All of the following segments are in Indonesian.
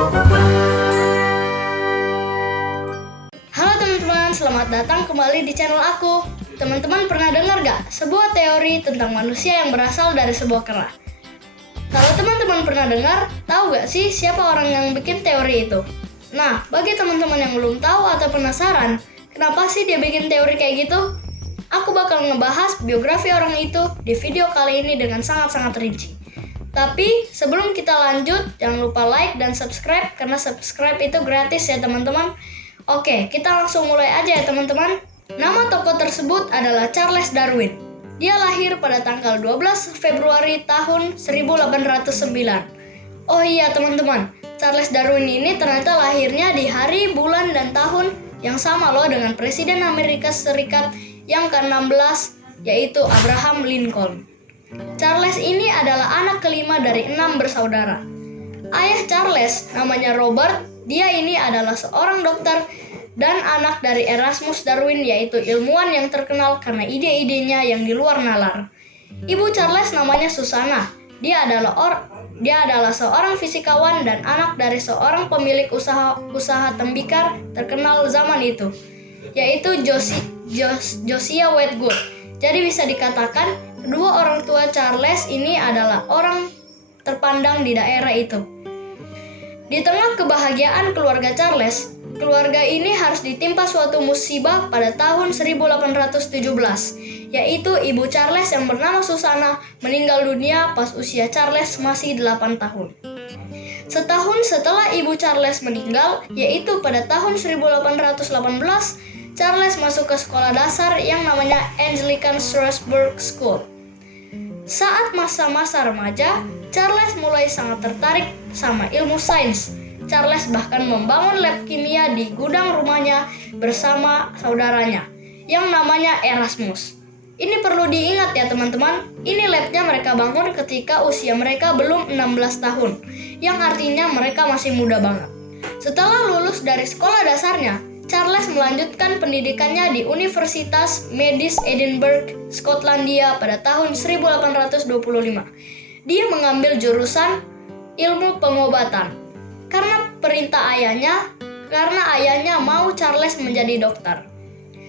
Halo teman-teman, selamat datang kembali di channel aku. Teman-teman pernah dengar gak sebuah teori tentang manusia yang berasal dari sebuah kera? Kalau teman-teman pernah dengar, tahu gak sih siapa orang yang bikin teori itu? Nah, bagi teman-teman yang belum tahu atau penasaran, kenapa sih dia bikin teori kayak gitu? Aku bakal ngebahas biografi orang itu di video kali ini dengan sangat-sangat rinci. Tapi sebelum kita lanjut, jangan lupa like dan subscribe karena subscribe itu gratis ya teman-teman. Oke, kita langsung mulai aja ya teman-teman. Nama tokoh tersebut adalah Charles Darwin. Dia lahir pada tanggal 12 Februari tahun 1809. Oh iya teman-teman, Charles Darwin ini ternyata lahirnya di hari, bulan, dan tahun yang sama loh dengan Presiden Amerika Serikat yang ke-16, yaitu Abraham Lincoln. Charles ini adalah anak kelima dari 6 bersaudara. Ayah Charles namanya Robert, dia ini adalah seorang dokter dan anak dari Erasmus Darwin, yaitu ilmuwan yang terkenal karena ide-idenya yang di luar nalar. Ibu Charles namanya Susanna, dia adalah seorang fisikawan dan anak dari seorang pemilik usaha tembikar terkenal zaman itu, yaitu Josiah Wedgwood. Jadi bisa dikatakan kedua orang tua Charles ini adalah orang terpandang di daerah itu. Di tengah kebahagiaan keluarga Charles, keluarga ini harus ditimpa suatu musibah pada tahun 1817, yaitu ibu Charles yang bernama Susanna meninggal dunia pas usia Charles masih 8 tahun. Setahun setelah ibu Charles meninggal, yaitu pada tahun 1818, Charles masuk ke sekolah dasar yang namanya Anglican Strasbourg School. Saat masa-masa remaja, Charles mulai sangat tertarik sama ilmu sains. Charles bahkan membangun lab kimia di gudang rumahnya bersama saudaranya yang namanya Erasmus. Ini perlu diingat ya teman-teman, ini labnya mereka bangun ketika usia mereka belum 16 tahun, yang artinya mereka masih muda banget. Setelah lulus dari sekolah dasarnya, Charles melanjutkan pendidikannya di Universitas Medis Edinburgh, Skotlandia pada tahun 1825. Dia mengambil jurusan ilmu pengobatan karena perintah ayahnya, karena ayahnya mau Charles menjadi dokter.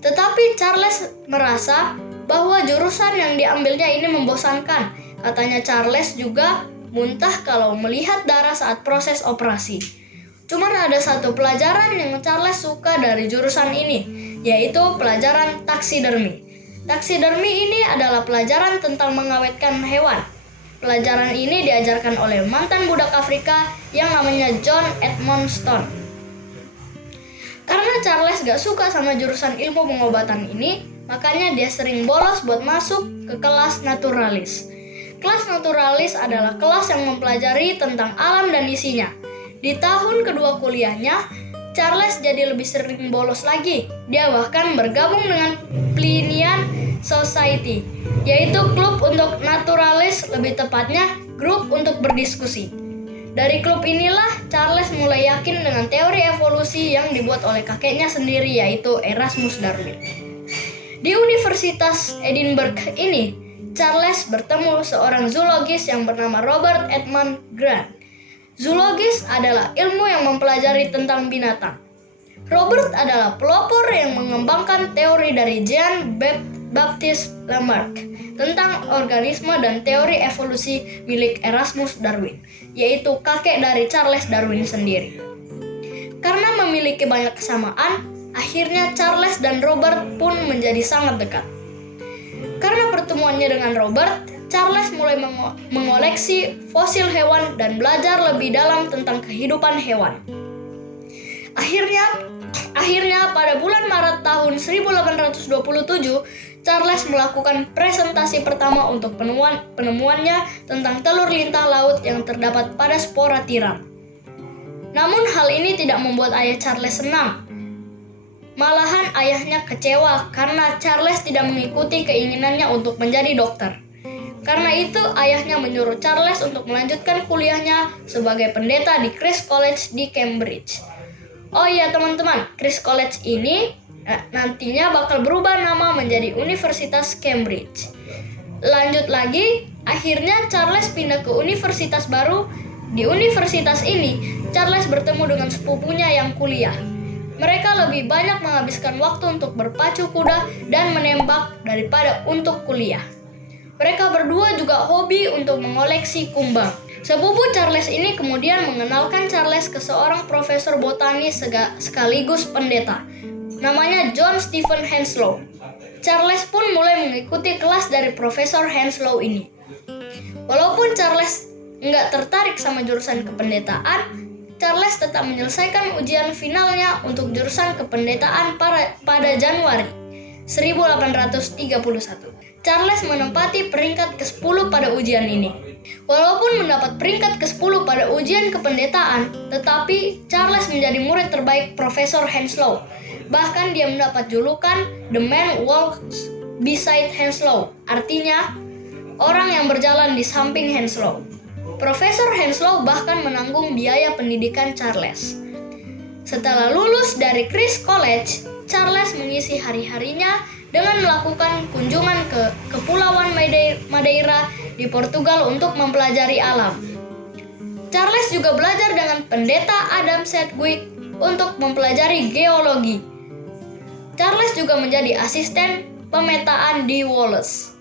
Tetapi Charles merasa bahwa jurusan yang diambilnya ini membosankan. Katanya Charles juga muntah kalau melihat darah saat proses operasi. Cuma ada satu pelajaran yang Charles suka dari jurusan ini, yaitu pelajaran taksidermi. Taksidermi ini adalah pelajaran tentang mengawetkan hewan. Pelajaran ini diajarkan oleh mantan budak Afrika yang namanya John Edmond Stone. Karena Charles gak suka sama jurusan ilmu pengobatan ini, makanya dia sering bolos buat masuk ke kelas naturalis. Kelas naturalis adalah kelas yang mempelajari tentang alam dan isinya. Di tahun kedua kuliahnya, Charles jadi lebih sering bolos lagi. Dia bahkan bergabung dengan Plinian Society, yaitu klub untuk naturalis, lebih tepatnya grup untuk berdiskusi. Dari klub inilah Charles mulai yakin dengan teori evolusi yang dibuat oleh kakeknya sendiri, yaitu Erasmus Darwin. Di Universitas Edinburgh ini, Charles bertemu seorang zoologis yang bernama Robert Edmund Grant. Zoologis adalah ilmu yang mempelajari tentang binatang. Robert adalah pelopor yang mengembangkan teori dari Jean Baptiste Lamarck tentang organisme dan teori evolusi milik Erasmus Darwin, yaitu kakek dari Charles Darwin sendiri. Karena memiliki banyak kesamaan, akhirnya Charles dan Robert pun menjadi sangat dekat. Karena pertemuannya dengan Robert, Charles mulai mengoleksi fosil hewan dan belajar lebih dalam tentang kehidupan hewan. Akhirnya pada bulan Maret tahun 1827, Charles melakukan presentasi pertama untuk penemuannya tentang telur lintah laut yang terdapat pada spora tiram. Namun hal ini tidak membuat ayah Charles senang. Malahan ayahnya kecewa karena Charles tidak mengikuti keinginannya untuk menjadi dokter. Karena itu, ayahnya menyuruh Charles untuk melanjutkan kuliahnya sebagai pendeta di Christ's College di Cambridge. Oh iya teman-teman, Christ's College ini nantinya bakal berubah nama menjadi Universitas Cambridge. Lanjut lagi, akhirnya Charles pindah ke universitas baru. Di universitas ini, Charles bertemu dengan sepupunya yang kuliah. Mereka lebih banyak menghabiskan waktu untuk berpacu kuda dan menembak daripada untuk kuliah. Mereka berdua juga hobi untuk mengoleksi kumbang. Sepupu Charles ini kemudian mengenalkan Charles ke seorang profesor botani sekaligus pendeta. Namanya John Stephen Henslow. Charles pun mulai mengikuti kelas dari Profesor Henslow ini. Walaupun Charles nggak tertarik sama jurusan kependetaan, Charles tetap menyelesaikan ujian finalnya untuk jurusan kependetaan pada Januari 1831. Charles menempati peringkat ke-10 pada ujian ini. Walaupun mendapat peringkat ke-10 pada ujian kependetaan, tetapi Charles menjadi murid terbaik Profesor Henslow. Bahkan dia mendapat julukan The Man Walks Beside Henslow, artinya orang yang berjalan di samping Henslow. Profesor Henslow bahkan menanggung biaya pendidikan Charles. Setelah lulus dari Christ College, Charles mengisi hari-harinya dengan melakukan kunjungan ke Kepulauan Madeira di Portugal untuk mempelajari alam. Charles juga belajar dengan pendeta Adam Sedgwick untuk mempelajari geologi. Charles juga menjadi asisten pemetaan di Wallace.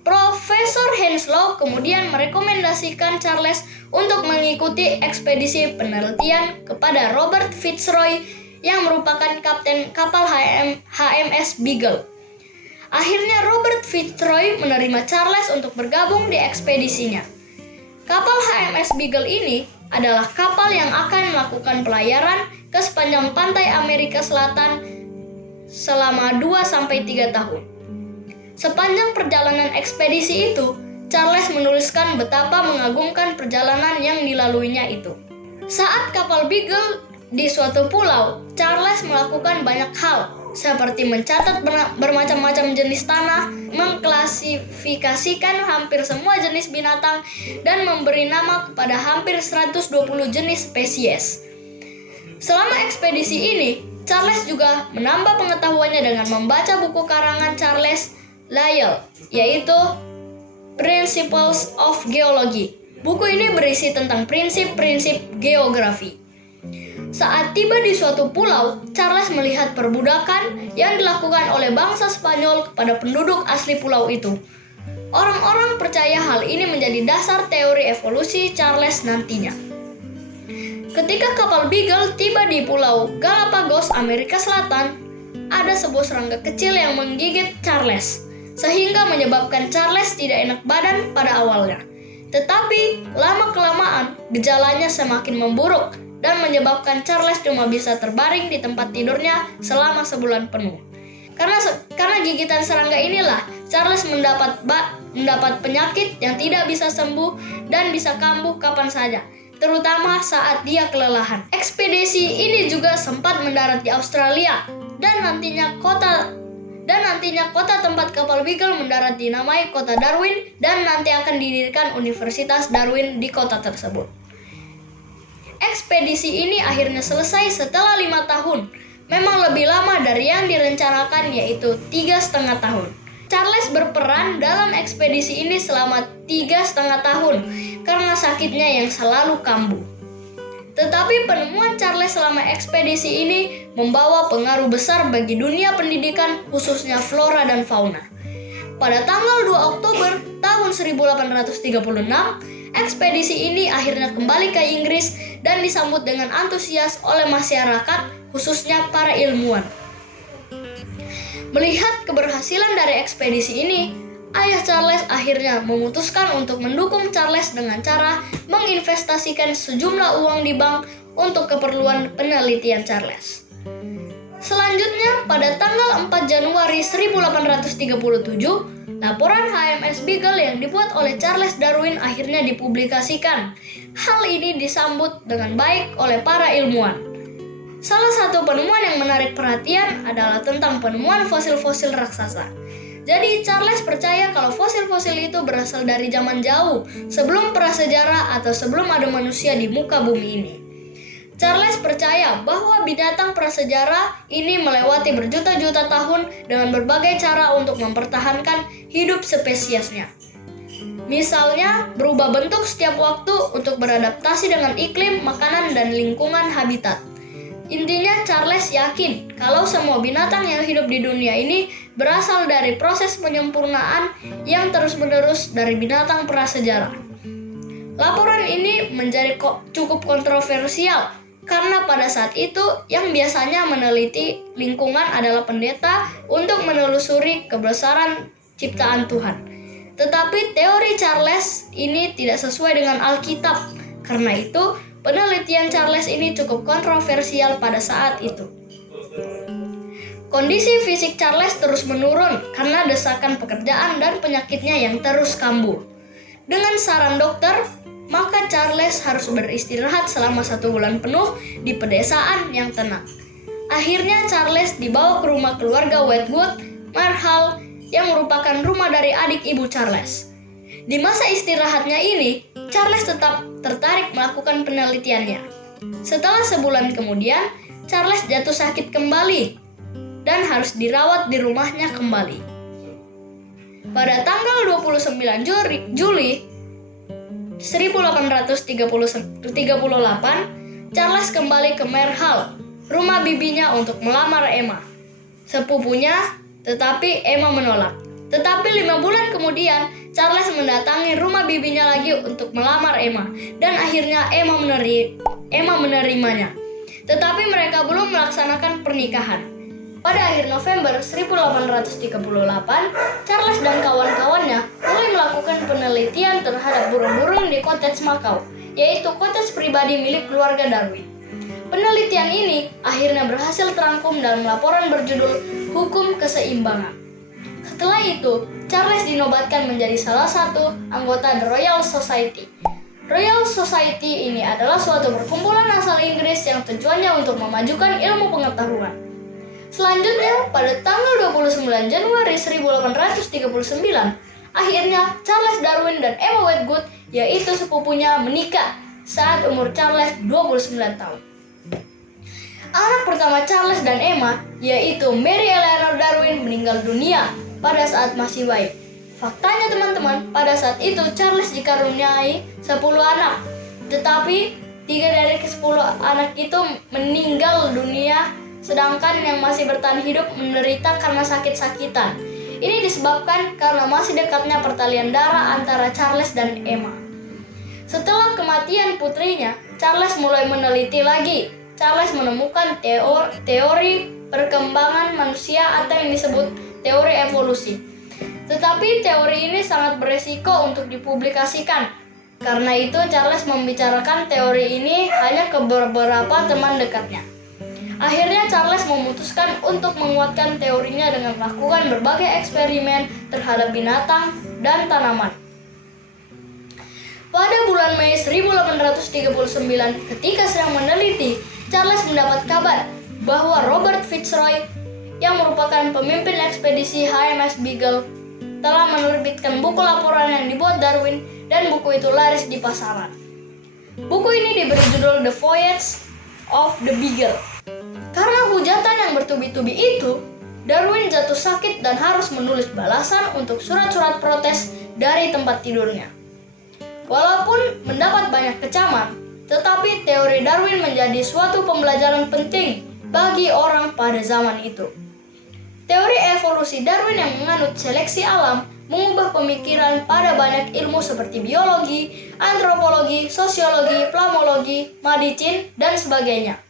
Profesor Henslow kemudian merekomendasikan Charles untuk mengikuti ekspedisi penelitian kepada Robert Fitzroy yang merupakan kapten kapal HMS Beagle. Akhirnya Robert Fitzroy menerima Charles untuk bergabung di ekspedisinya. Kapal HMS Beagle ini adalah kapal yang akan melakukan pelayaran ke sepanjang pantai Amerika Selatan selama 2-3 tahun. Sepanjang perjalanan ekspedisi itu, Charles menuliskan betapa mengagumkan perjalanan yang dilaluinya itu. Saat kapal Beagle di suatu pulau, Charles melakukan banyak hal, seperti mencatat bermacam-macam jenis tanah, mengklasifikasikan hampir semua jenis binatang, dan memberi nama kepada hampir 120 jenis spesies. Selama ekspedisi ini, Charles juga menambah pengetahuannya dengan membaca buku karangan Charles Lyell, yaitu Principles of Geology. Buku ini berisi tentang prinsip-prinsip geografi. Saat tiba di suatu pulau, Charles melihat perbudakan yang dilakukan oleh bangsa Spanyol kepada penduduk asli pulau itu. Orang-orang percaya hal ini menjadi dasar teori evolusi Charles nantinya. Ketika kapal Beagle tiba di Pulau Galapagos, Amerika Selatan, ada sebuah serangga kecil yang menggigit Charles, sehingga menyebabkan Charles tidak enak badan pada awalnya. Tetapi lama-kelamaan gejalanya semakin memburuk dan menyebabkan Charles cuma bisa terbaring di tempat tidurnya selama sebulan penuh. Karena gigitan serangga inilah Charles mendapat penyakit yang tidak bisa sembuh dan bisa kambuh kapan saja, terutama saat dia kelelahan. Ekspedisi ini juga sempat mendarat di Australia dan nantinya kota tempat kapal Beagle mendarat dinamai Kota Darwin dan nanti akan didirikan Universitas Darwin di kota tersebut. Ekspedisi ini akhirnya selesai setelah 5 tahun. Memang lebih lama dari yang direncanakan, yaitu 3,5 tahun. Charles berperan dalam ekspedisi ini selama 3,5 tahun karena sakitnya yang selalu kambuh. Tetapi penemuan Charles selama ekspedisi ini membawa pengaruh besar bagi dunia pendidikan, khususnya flora dan fauna. Pada tanggal 2 Oktober tahun 1836, ekspedisi ini akhirnya kembali ke Inggris dan disambut dengan antusias oleh masyarakat, khususnya para ilmuwan. Melihat keberhasilan dari ekspedisi ini, ayah Charles akhirnya memutuskan untuk mendukung Charles dengan cara menginvestasikan sejumlah uang di bank untuk keperluan penelitian Charles. Selanjutnya, pada tanggal 4 Januari 1837, laporan HMS Beagle yang dibuat oleh Charles Darwin akhirnya dipublikasikan. Hal ini disambut dengan baik oleh para ilmuwan. Salah satu penemuan yang menarik perhatian adalah tentang penemuan fosil-fosil raksasa. Jadi Charles percaya kalau fosil-fosil itu berasal dari zaman jauh, sebelum prasejarah atau sebelum ada manusia di muka bumi ini. Charles percaya bahwa binatang prasejarah ini melewati berjuta-juta tahun dengan berbagai cara untuk mempertahankan hidup spesiesnya. Misalnya, berubah bentuk setiap waktu untuk beradaptasi dengan iklim, makanan, dan lingkungan habitat. Intinya, Charles yakin kalau semua binatang yang hidup di dunia ini berasal dari proses penyempurnaan yang terus-menerus dari binatang prasejarah. Laporan ini menjadi cukup kontroversial karena pada saat itu yang biasanya meneliti lingkungan adalah pendeta untuk menelusuri kebesaran ciptaan Tuhan. Tetapi teori Charles ini tidak sesuai dengan Alkitab. Karena itu, penelitian Charles ini cukup kontroversial pada saat itu. Kondisi fisik Charles terus menurun karena desakan pekerjaan dan penyakitnya yang terus kambuh. Dengan saran dokter, maka Charles harus beristirahat selama 1 bulan penuh di pedesaan yang tenang. Akhirnya Charles dibawa ke rumah keluarga Wedgwood, Marhall, yang merupakan rumah dari adik ibu Charles. Di masa istirahatnya ini, Charles tetap tertarik melakukan penelitiannya. Setelah sebulan kemudian, Charles jatuh sakit kembali dan harus dirawat di rumahnya kembali. Pada tanggal 29 Juli 1838, Charles kembali ke Marhall, rumah bibinya untuk melamar Emma, sepupunya, tetapi Emma menolak. Tetapi 5 bulan kemudian, Charles mendatangi rumah bibinya lagi untuk melamar Emma, dan akhirnya Emma menerimanya. Tetapi mereka belum melaksanakan pernikahan. Pada akhir November 1838, Charles dan kawan-kawannya mulai melakukan penelitian terhadap burung-burung di cottage Makau, yaitu cottage pribadi milik keluarga Darwin. Penelitian ini akhirnya berhasil terangkum dalam laporan berjudul Hukum Keseimbangan. Setelah itu, Charles dinobatkan menjadi salah satu anggota The Royal Society. Royal Society ini adalah suatu perkumpulan asal Inggris yang tujuannya untuk memajukan ilmu pengetahuan. Selanjutnya, pada tanggal 29 Januari 1839, akhirnya Charles Darwin dan Emma Wedgwood, yaitu sepupunya, menikah saat umur Charles 29 tahun. Anak pertama Charles dan Emma, yaitu Mary Eleanor Darwin, meninggal dunia pada saat masih bayi. Faktanya teman-teman, pada saat itu Charles dikaruniai 10 anak, tetapi 3 dari ke-10 anak itu meninggal dunia, sedangkan yang masih bertahan hidup menderita karena sakit-sakitan. Ini disebabkan karena masih dekatnya pertalian darah antara Charles dan Emma. Setelah kematian putrinya, Charles mulai meneliti lagi. Charles menemukan teori perkembangan manusia atau yang disebut teori evolusi. Tetapi teori ini sangat beresiko untuk dipublikasikan. Karena itu Charles membicarakan teori ini hanya ke beberapa teman dekatnya. Akhirnya Charles memutuskan untuk menguatkan teorinya dengan melakukan berbagai eksperimen terhadap binatang dan tanaman. Pada bulan Mei 1839, ketika sedang meneliti, Charles mendapat kabar bahwa Robert Fitzroy, yang merupakan pemimpin ekspedisi HMS Beagle, telah menerbitkan buku laporan yang dibuat Darwin, dan buku itu laris di pasaran. Buku ini diberi judul The Voyage of the Beagle. Karena hujatan yang bertubi-tubi itu, Darwin jatuh sakit dan harus menulis balasan untuk surat-surat protes dari tempat tidurnya. Walaupun mendapat banyak kecaman, tetapi teori Darwin menjadi suatu pembelajaran penting bagi orang pada zaman itu. Teori evolusi Darwin yang menganut seleksi alam mengubah pemikiran pada banyak ilmu seperti biologi, antropologi, sosiologi, plamologi, medicine, dan sebagainya.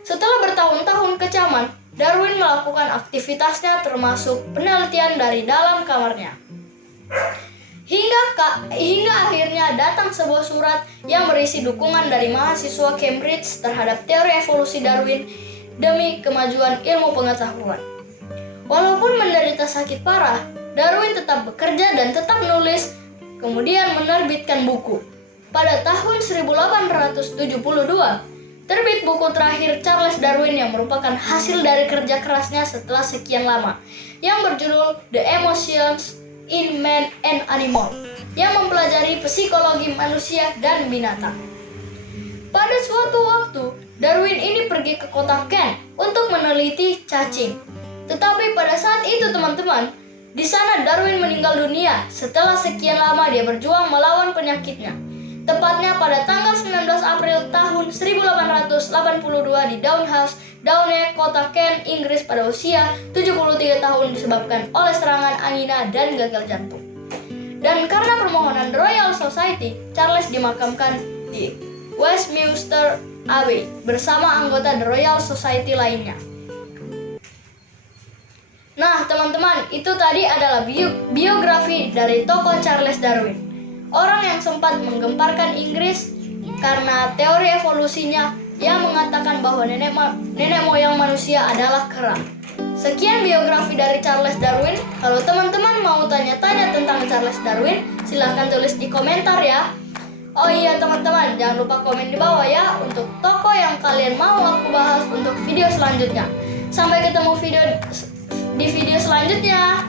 Setelah bertahun-tahun kecaman, Darwin melakukan aktivitasnya termasuk penelitian dari dalam kamarnya. Hingga akhirnya datang sebuah surat yang berisi dukungan dari mahasiswa Cambridge terhadap teori evolusi Darwin demi kemajuan ilmu pengetahuan. Walaupun menderita sakit parah, Darwin tetap bekerja dan tetap menulis, kemudian menerbitkan buku. Pada tahun 1872, terbit buku terakhir Charles Darwin yang merupakan hasil dari kerja kerasnya setelah sekian lama, yang berjudul The Emotions in Man and Animal, yang mempelajari psikologi manusia dan binatang. Pada suatu waktu, Darwin ini pergi ke kota Kent untuk meneliti cacing. Tetapi pada saat itu teman-teman, Di sana Darwin meninggal dunia setelah sekian lama dia berjuang melawan penyakitnya. Tepatnya pada tanggal 19 April tahun 1882 di Downhouse, Downey, kota Kent, Inggris pada usia 73 tahun disebabkan oleh serangan angina dan gagal jantung. Dan karena permohonan Royal Society, Charles dimakamkan di Westminster Abbey bersama anggota The Royal Society lainnya. Nah, teman-teman, itu tadi adalah biografi dari tokoh Charles Darwin. Orang yang sempat menggemparkan Inggris karena teori evolusinya yang mengatakan bahwa nenek moyang manusia adalah kera. Sekian biografi dari Charles Darwin. Kalau teman-teman mau tanya-tanya tentang Charles Darwin, silahkan tulis di komentar ya. Oh iya teman-teman, jangan lupa komen di bawah ya untuk tokoh yang kalian mau aku bahas untuk video selanjutnya. Sampai ketemu di video selanjutnya.